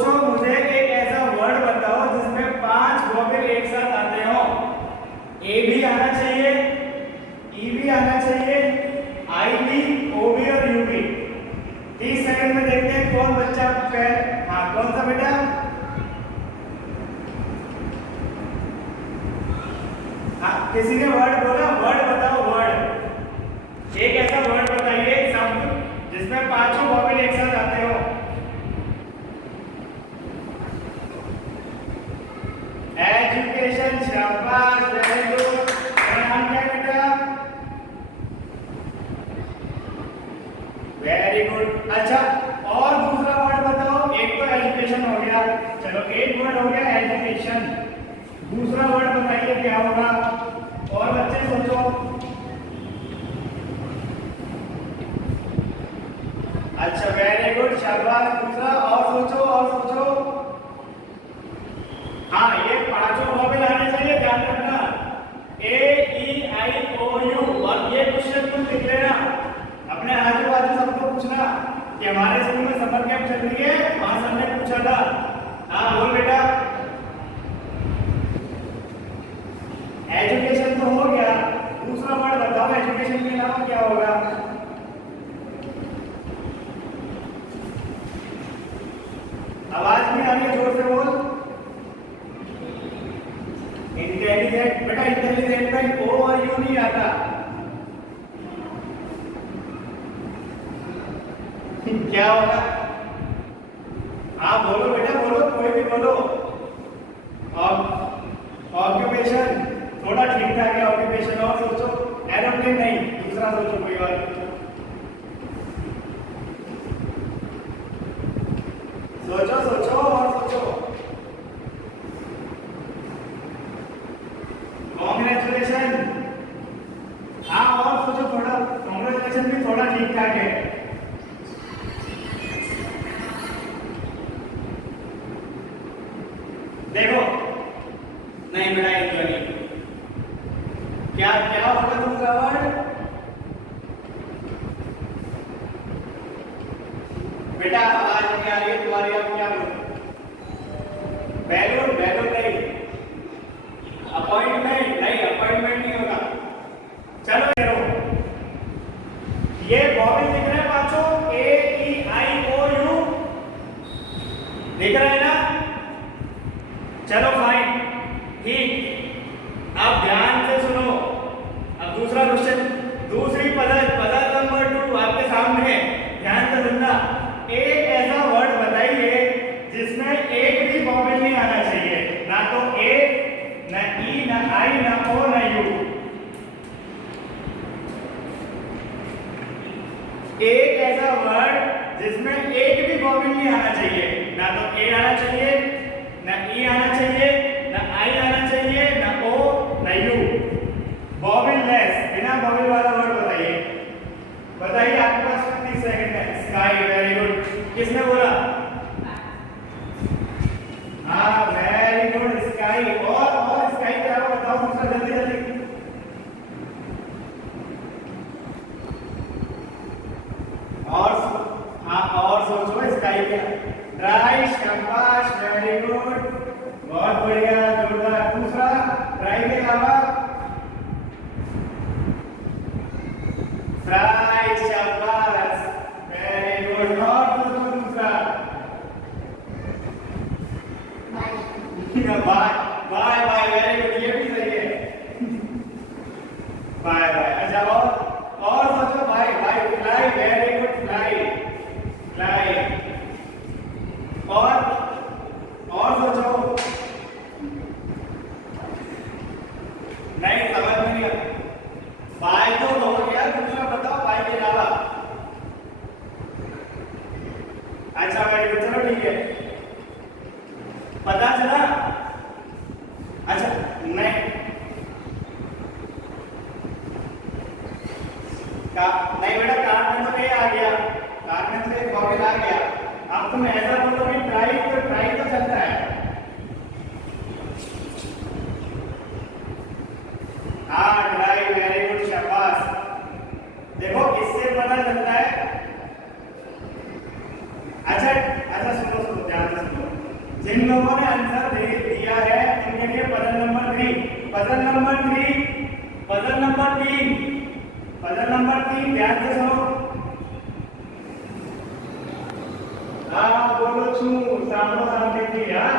सोचो मुझे एक ऐसा वर्ड बताओ जिसमें 5 वॉवेल एक साथ आते हो। ए भी आना चाहिए, ई भी आना चाहिए, आई भी, ओ भी और यू भी। 30 सेकंड में देखते हैं कौन बच्चा हाँ कौन सा बेटा? हाँ किसी ने वर्ड बोला, वर्ड बताओ वर्ड। एक ऐसा वर्ड बताइए शब्द जिसमें 5 वॉवेल एक साथ आते हो। एजुकेशन, शाबाश, वेरी गुड। मेरा नाम क्या है बेटा? Very good. अच्छा और दूसरा वर्ड बताओ। एक तो एजुकेशन हो गया, चलो एक वर्ड हो गया एजुकेशन। दूसरा वर्ड बताइए क्या होगा? और बच्चे सोचो। अच्छा वेरी गुड, शाबाश। दूसरा और सोचो, और सोचो। हाँ ये 5 वॉवेल आने चाहिए, ध्यान रखना। ए ई आई ओ यू। और ये क्वेश्चन तुम लिख लेना, अपने आजू बाजू सबको पूछना कि हमारे स्कूल में समर कैंप चल रही है, वहां सर ने पूछा था। हाँ बोल बेटा। एजुकेशन तो हो गया, दूसरा वर्ड बताओ एजुकेशन के अलावा क्या होगा? आवाज नहीं आ रही, जोर से बोल। इंटेलिजेंट बेटा, इंटेलिजेंट में ओ और यू नहीं आता। क्या होगा? हाँ बोलो बेटा बोलो, कोई भी बोलो। ऑक्यूपेशन थोड़ा ठीक ठाक है ऑक्यूपेशन। और सोचो। एरोप्लेन नहीं, दूसरा सोचो कोई और। सोचो सोचो और सोचो। कांग्रेचुलेशन। हाँ और सोचो थोड़ा, कांग्रेचुलेशन भी थोड़ा ठीक ठाक है। देखो नहीं बेटा ये नहीं। क्या क्या होगा दूसरा वर्ड? बेटा आवाज नहीं आ रही है तुम्हारी, आप क्या बोलो? बैलून, बैलून नहीं। अपॉइंटमेंट नहीं, अपॉइंटमेंट नहीं होगा। चलो करो। ये वॉवेल दिख रहे हैं पांचों, ए ई आई ओ यू दिख रहा है ना? चलो फाइन, ठीक। अब ध्यान से सुनो। अब दूसरा क्वेश्चन, दूसरी पजल, पजल नंबर 2 आपके सामने है, ध्यान से सुनना। एक ऐसा वर्ड बताइए जिसमें एक भी वॉवेल नहीं आना चाहिए, ना तो ए, ना ई, ना आई, ना ओ, ना यू। एक ऐसा वर्ड जिसमें एक भी वॉवेल नहीं आना चाहिए, ना तो ए आना चाहिए, ना ई आना चाहिए, ना आई आना चाहिए, ना ओ, ना यू। वॉवेल लेस, बिना वॉवेल वाला वर्ड बताइए। बताइए, आपके पास 30 सेकंड है। Sky, very good. किसने बोला? हाँ वेरी गुड स्काई। और स्काई क्या है बताओ दूसरा, जल्दी जल्दी। और हाँ और सोचो स्काई क्या? ड्राई, शाबाश, वेरी गुड, बहुत बढ़िया, जोरदार। दूसरा ड्राई के अलावा फ्राई, शाबाश, वेरी गुड। और दूसरा bye, bye bye, very good, ये भी सही है। Bye bye. अच्छा और सोचो भाई, भाई fly, very good, fly, fly. और सोचो। नहीं समझ में नहीं आता। बाय तो हो गया, दूसरा बताओ बाय के अलावा। अच्छा वेरी गुड, चलो ठीक है, पता चला। अच्छा नहीं नहीं बेटा, कार में तो ये आ गया, कार में तो एक वॉवेल आ गया। अब तुम ऐसा बोलो कि ट्राई, तो ट्राई तो चलता है। हाँ ट्राई, वेरी गुड, शाबाश। देखो इससे पता चलता है। अच्छा अच्छा सुनो सुनो, ध्यान से सुनो। जिन लोगों ने आंसर दे दिया है उनके लिए puzzle number 3, puzzle number 3, puzzle number 3, puzzle number 3 ध्यान से सुनो। हाँ बोलो छू सामने सामने की। हाँ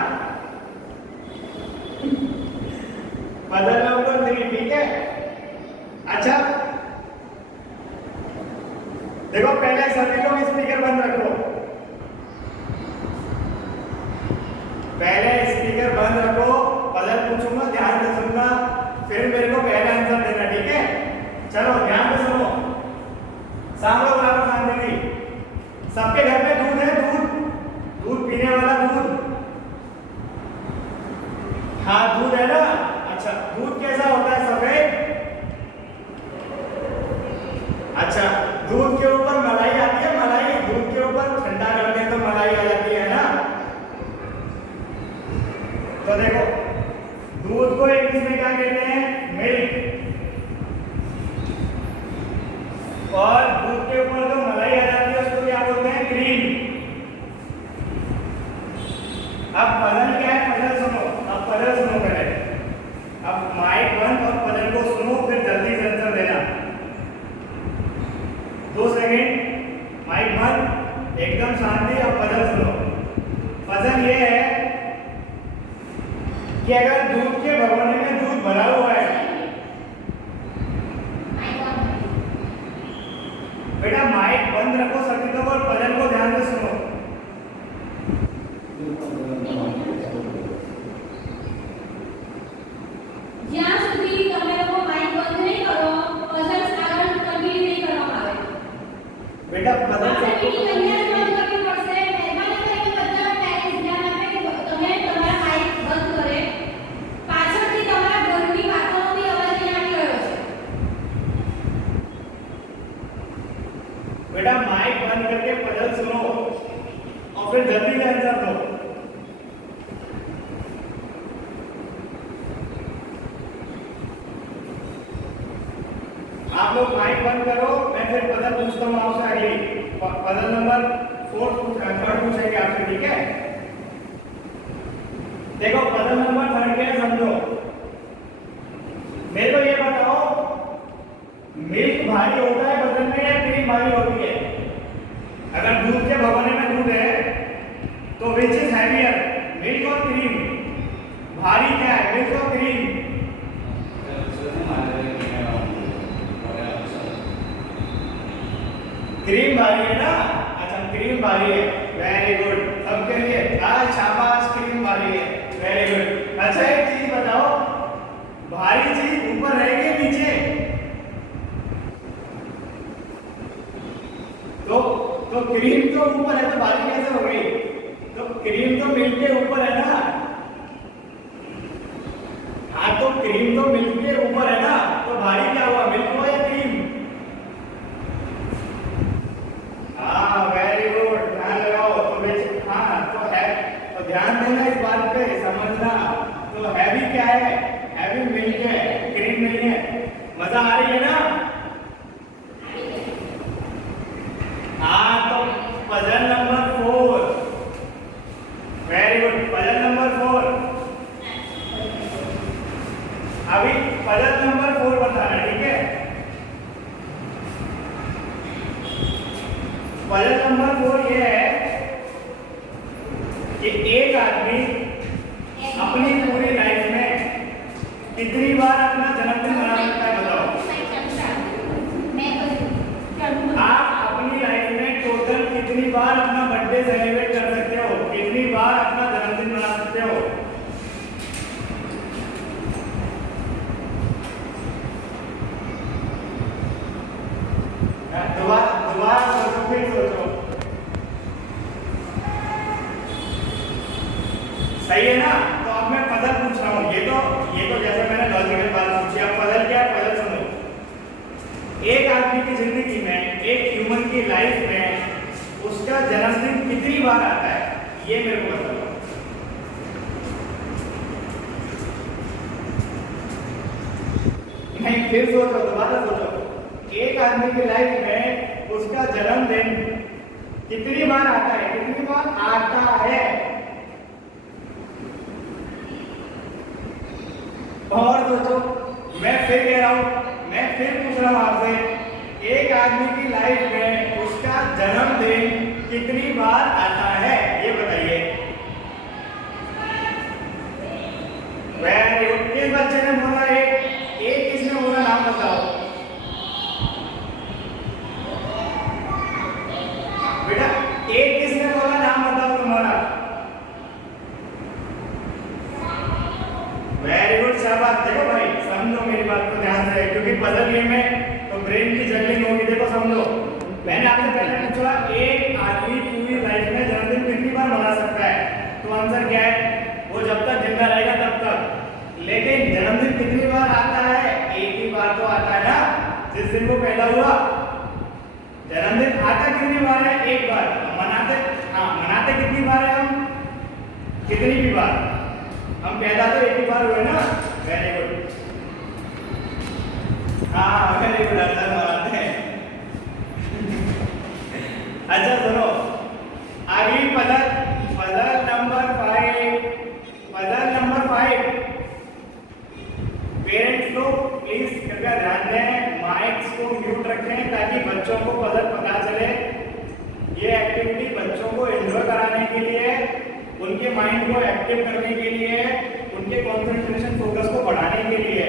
पजल नंबर 3 ठीक है। अच्छा देखो पहले सभी लोग स्पीकर बंद रखो, पहले स्पीकर बंद रखो, पजल पूछूंगा ध्यान से सुनना, फिर मेरे को पहला आंसर देना ठीक है। चलो ध्यान से सुनो, सामने वाला शांति दी। सबके घर में दूध है, दूध, दूध पीने वाला दूध, हाँ दूध है ना। अच्छा दूध कैसा होता है? सफेद। अच्छा दूध के ऊपर मलाई आती है, मलाई दूध के ऊपर ठंडा करते हैं तो मलाई आ जाती है ना। तो देखो दूध को इंग्लिश में क्या कहते हैं? मिल्क। और दूध के ऊपर जो मलाई आ जाती है उसको क्या बोलते हैं? क्रीम। अब पजल क्या है? पजल सुनो, अब पजल सुनो पहले। अब माइक बंद और पजल को सुनो, फिर जल्दी से आंसर देना। 2 सेकेंड, माइक बंद, एकदम शांति, अब पजल सुनो। पजल ये है कि अगर दूध के भगोने में दूध भरा हुआ है, बेटा माइक बंद रखो सभी लोग और पजल को ध्यान से सुनो। જ્યાં સુધી તમે લોકો માઈક બંધ નહીં કરો પઝલ આગળ કન્ટિન્યુ નહીં કરવામાં આવે। बेटा पजल આપણે મીટિંગ અહીંયા જ બંધ કરવી પડશે। મહેરબાની કરીને બધા પેરેન્ટ્સ ધ્યાન આપે કે તમે તમારા માઈક બંધ કરે। પાછળથી તમારા ઘરની વાતોનો બી અવાજ નહીં આવી રહ્યો છે। बेटा माइक बंद करके पजल सुनो और फिर जल्दी से आंसर दो। आप लोग माइक बंद करो, मैं फिर पजल पूछता हूँ आपसे। अगली पजल नंबर 4 पूछेंगे आपसे ठीक है। देखो पजल नंबर 3 क्या है समझो। मेरे को ये बताओ मिल्क भारी होता है बदन में या क्रीम भारी होती है? अगर दूध के भगोने में दूध है तो विच इज हैवियर, मिल्क और क्रीम? भारी क्या है, मिल्क और क्रीम? क्रीम भारी है ना। अच्छा क्रीम भारी है, वेरी गुड, सबके लिए आज शाबाश, क्रीम भारी है, वेरी गुड। अच्छा एक चीज बताओ, भारी चीज ऊपर रहेगी नीचे? तो क्रीम तो ऊपर है तो भारी कैसे हो गई? तो क्रीम तो मिल्क के ऊपर है ना। हाँ तो क्रीम तो मिल्क के ऊपर है ना, तो भारी क्या हुआ, मिल्क हुआ या क्रीम? हाँ वेरी गुड, ध्यान लगाओ। तो हाँ तो है, तो ध्यान देना इस बात पे, समझना। तो हैवी क्या है? हैवी मिल्क है, क्रीम नहीं है। मजा आ रही है ना? हाँ तो puzzle number 4, very good, puzzle number 4। अभी पजल नंबर 4 बताना ठीक है। पजल नंबर 4 ये है कि एक आदमी अपनी पूरी लाइफ में कितनी बार अपना जन्मदिन मना सकता है बताओ? आप अपनी लाइफ में टोटल कितनी बार अपना बर्थडे सेलिब्रेट कर सकते हो? कितनी बार अपना जन्मदिन मना सकते हो? दोबारा सोचो, फिर सोचो। सही है ना? तो अब मैं पजल पूछ रहा हूँ। ये तो जैसे मैंने लॉजिकल बात पूछी। अब पजल क्या है? पजल सुनो। एक आदमी की जिंदगी में, एक ह्यूमन की लाइफ में उसका जन्मदिन कितनी बार आता है, ये मेरे को बताओ। नहीं फिर सोचो, दोबारा सोचो। एक आदमी की लाइफ में उसका जन्मदिन कितनी बार आता है? कितनी बार आता है? फिर पूछ रहा हूँ आपसे, एक आदमी की लाइफ में उसका जन्मदिन कितनी बार आता है, ये बताइए। Very good. किस बच्चे ने बोला एक किसने बोला, नाम बताओ बेटा। एक किसने बोला, नाम बताओ तुम्हारा। वेरी गुड, शाबाश। देखो भाई समझो मेरी बात को ध्यान से, क्योंकि पजल गेम है तो ब्रेन की जगलिंग होगी। देखो समझो, मैंने आपसे पहले पूछा एक आदमी पूरी लाइफ में जन्मदिन कितनी बार मना सकता है, तो आंसर क्या है, वो जब तक जिंदा रहेगा तब तक। लेकिन जन्मदिन कितनी बार आता है, एक ही बार तो आता है ना, जिस दिन वो पैदा हुआ। जन्मदिन आता कितनी बार है, एक बार। मनाते कितनी बार है हम, कितनी भी बार। हम पैदा तो एक ही बार हुए ना। वेरी गुड, हाँ वेरी गुड, अंदर मनाते हैं। अच्छा सुनो, अगली पजल नंबर 5। पेरेंट्स लोग प्लीज कृपया ध्यान दें, माइक्स को म्यूट रखें ताकि बच्चों को पजल पता चले। ये एक्टिविटी बच्चों को एंजॉय कराने के लिए, उनके माइंड को एक्टिव करने के लिए, उनके कंसंट्रेशन फोकस को बढ़ाने के लिए।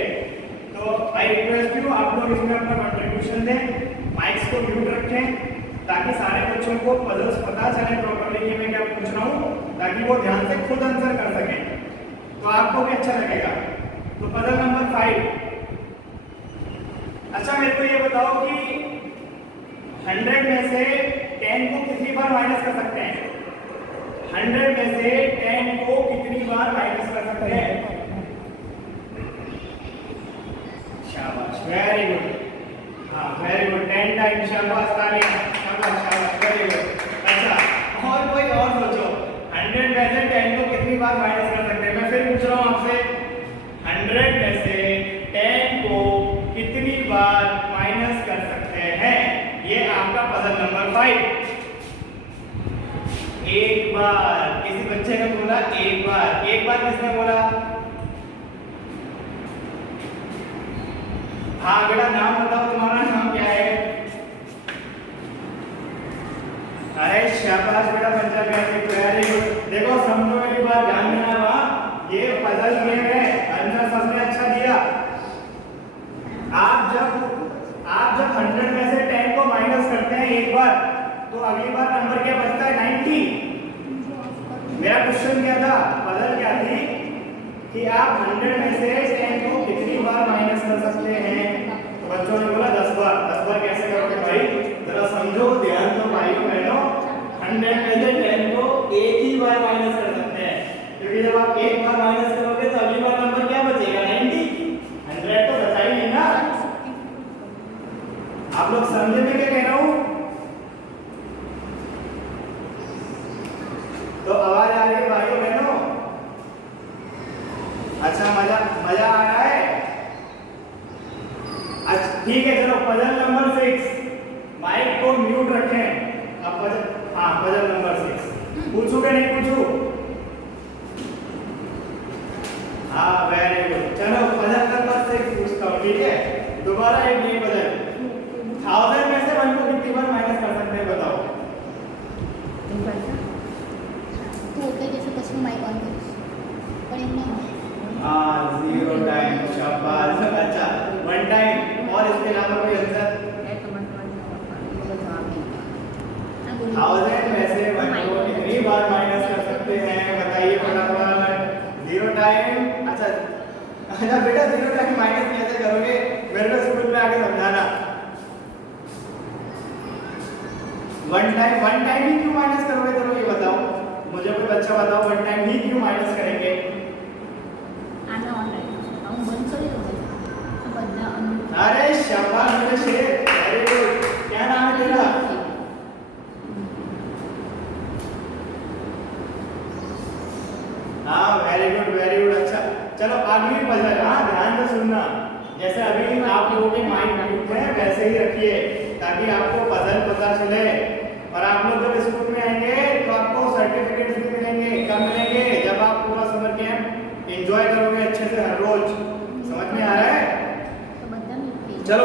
तो आई रिक्वेस्ट यू, आप लोग इसमें अपना कंट्रीब्यूशन दें, माइक्स को म्यूट रखें ताकि सारे बच्चों को पजल्स पता चले प्रॉपर्ली कि मैं क्या पूछ रहा हूँ, ताकि वो ध्यान से खुद आंसर कर सकें, तो आपको भी अच्छा लगेगा। तो पजल नंबर 5। अच्छा मेरे को ये बताओ कि 100 में से 10 को कितनी बार माइनस कर सकते हैं। 100 में से 10 को कितनी बार माइनस कर सकते हैं। शाबाश, वेरी गुड, हाँ वेरी गुड, 10 टाइम, शाबाश, तालियां, शाबाश शाबाश, वेरी गुड। अच्छा और कोई और सोचो, 100 में से 10 को कितनी बार माइनस कर सकते हैं। मैं फिर पूछ रहा हूँ आपसे, 100 में से 10 को कितनी बार माइनस कर सकते हैं। ये आपका पजल नंबर 5। एक बार, किसी बच्चे ने बोला एक बार। एक बार किसने बोला, हाँ बेटा नाम बताओ, तुम्हारा नाम क्या है। अरे शाबाश बेटा, पंजाबी, वेरी गुड। देखो समझो मेरी बात, ध्यान देना वहाँ, ये पजल गेम है, आंसर सबने अच्छा दिया। आप जब 100 में से 10 को माइनस करते हैं एक बार, तो अगली बार नंबर क्या बचता है, 90। मेरा क्वेश्चन क्या था, पजल क्या थी कि आप 100 में से 10 को कितनी बार माइनस कर सकते हैं। तो बच्चों ने बोला 10 बार। 10 बार कैसे करोगे भाई, जरा समझो, ध्यान दो भाई बहनों। 100 में से 10 को एक ही बार माइनस कर सकते हैं, क्योंकि जब आप एक बार माइनस करोगे तो अगली बार नंबर क्या बचेगा, 90। 100 तो बचा ही नहीं ना। आप लोग समझे मैं क्या कह रहा हूँ। तो आवाज आ रही है भाइयों बहनों, अच्छा मजा आ रहा है। अच्छा ठीक है, चलो पजल नंबर 6, माइक को म्यूट रखें। अब पजल नंबर 6 पूछोगे, नहीं पूछू, हाँ वेरी गुड। चलो पजल नंबर 6 पूछता हूँ, ठीक है। दोबारा एक नई पजल, 1000 में से 1 को कितनी बार माइनस कर सकते हैं, बताओ। जीरो टाइम, शाबाश, अच्छा 1 टाइम, और इसके अलावा कोई आंसर। 1000 में से 1 को कितनी बार माइनस कर सकते हैं, बताइए फटाफट। 0 टाइम, अच्छा बेटा 0 टाइम माइनस कैसे करोगे, मेरे को स्कूल में आके समझाना। 1 टाइम ही क्यों माइनस करोगे, चलो ये बताओ मुझे, कोई बच्चा बताओ 1 टाइम ही क्यों माइनस करेंगे। अरे शाबाश मेरे शेर, वेरी गुड। क्या नाम है तेरा, हाँ वेरी गुड वेरी गुड। अच्छा चलो अगली पजल, हाँ ध्यान से सुनना, जैसे अभी आप लोगों के माइंड म्यूट है वैसे ही रखिए ताकि आपको पजल पता चले। और आप लोग जब स्कूल में आएंगे तो आपको सर्टिफिकेट्स भी मिलेंगे। कब मिलेंगे, जब आप पूरा समर कैंप एंजॉय करोगे अच्छे से हर रोज। समझ में आ रहा है। चलो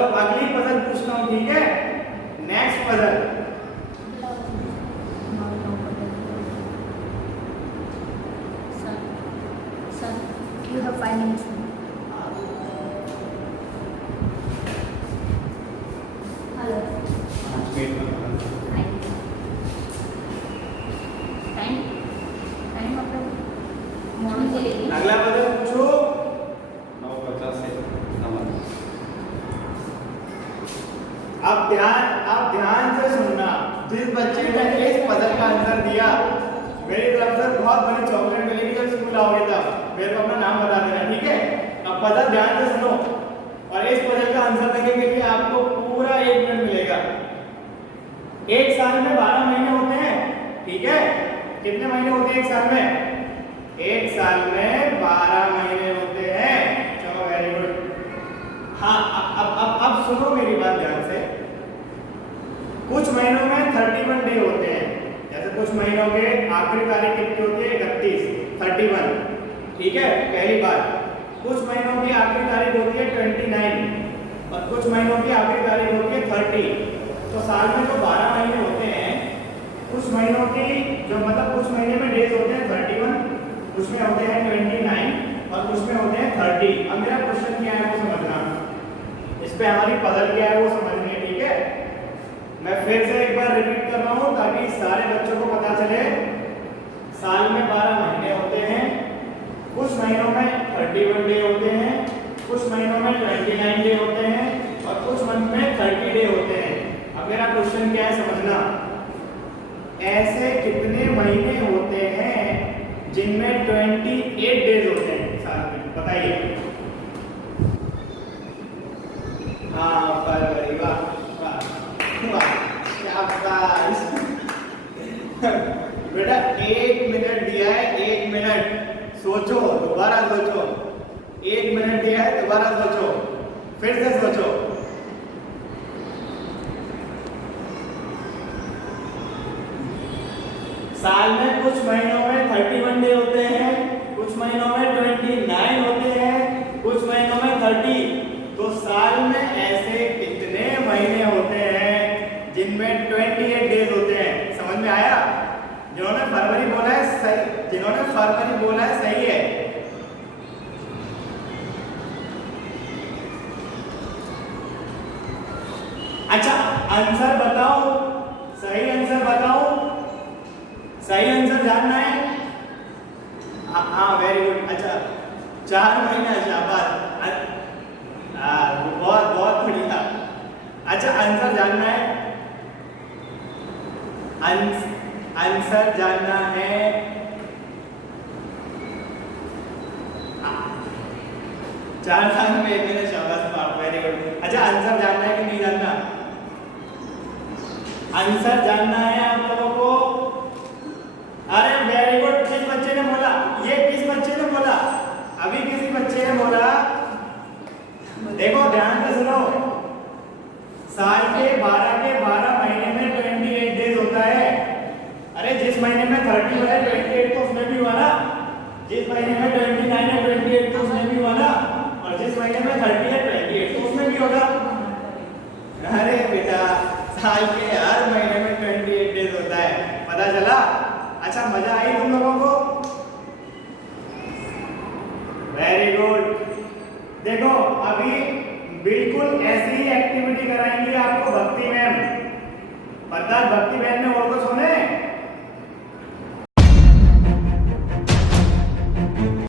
You have 5 minutes. Hello. 5 minute time मतलब मॉर्निंग से लेके अगला पजल पूछो 9:50 से अब ध्यान से सुनना। जिस बच्चे ने इस पजल का आंसर दिया मेरी तरफ से बहुत बड़ी चॉकलेट मिलेगी जब स्कूल आओगे तब। मेरे को अपना नाम बता देना, ठीक है? अब पजल ध्यान से सुनो और इस पजल का आंसर देने के लिए आपको पूरा 1 मिनट मिलेगा। एक साल में 12 महीने होते हैं, ठीक है? कितने महीने होते हैं एक साल में? एक साल में 12 महीने होते हैं। चलो वेरी गुड। हाँ, अब सुनो मेरी बात ध्यान से। कुछ महीनों में 31 डे होते हैं। जैसे कुछ महीनों के आखिरी तारीख कितनी होती है? 31, ठीक है? पहली बात। कुछ महीनों की आखिरी तारीख होती है 29 और कुछ महीनों की आखिरी तारीख होती है 30। तो साल में जो 12 महीने होते हैं, कुछ महीनों की जो मतलब कुछ महीने में डेज होते हैं 31, कुछ में होते हैं 29 और कुछ में होते हैं 30। अब मेरा क्वेश्चन क्या है वो समझना, इस पे हमारी पजल क्या है वो समझनी है, ठीक है? मैं फिर से एक बार रिपीट कर रहा हूँ ताकि सारे बच्चों को पता चले। साल में 12 महीने होते हैं, कुछ महीनों में 31 डे होते हैं, कुछ महीनों में 29 डे होते हैं और कुछ मंथ में 30 डे होते हैं। अब मेरा क्वेश्चन क्या है समझना, ऐसे कितने महीने होते हैं जिनमें 28 डेज होते हैं साल में? बताइए। हाँ, फरवरी। वाह वाह वाह, क्या बात। बेटा 1 मिनट दिया है, 1 मिनट सोचो, दोबारा सोचो। 1 मिनट दिया है, दोबारा सोचो, फिर से सोचो। साल में कुछ महीनों में 31 डे होते हैं, कुछ महीनों में 29 होते हैं, कुछ महीनों में 30। तो साल में ऐसे कितने महीने होते हैं जिनमें 28 डेज होते हैं? समझ में आया? जिन्होंने फरवरी बोला है सही, जिन्होंने फरवरी बोला है सही है। अच्छा, आंसर बताओ, सही आंसर बताओ। सही आंसर जानना है? हाँ, वेरी गुड। अच्छा, 4 महीना, शाबाश। बहुत बहुत बढ़िया। अच्छा, आंसर जानना है? आंसर जानना है? 4 साल में 1 महीना, शाबाश, वेरी गुड। अच्छा, आंसर जानना है कि नहीं जानना? आंसर जानना है आप लोगों को? अरे वेरी गुड। किस बच्चे ने बोला? ये किस बच्चे ने बोला? अभी किसी बच्चे ने बोला? देखो ध्यान से सुनो। साल के 12 महीने में 28 डेज होता है। अरे जिस महीने में 30 है 28 तो उसमें भी हुआ ना, जिस महीने में 29 है 28 तो उसमें भी हुआ ना, और जिस महीने में 30 है 28 तो उसमें भी होगा। अरे बेटा, साल के हर महीने में 28 डेज होता है, पता चला? अच्छा, मजा आई तुम लोगों को? Very good. देखो अभी बिल्कुल ऐसी ही एक्टिविटी कराएंगी आपको भक्ति मैम। पता भक्ति मैम ने और कुछ होने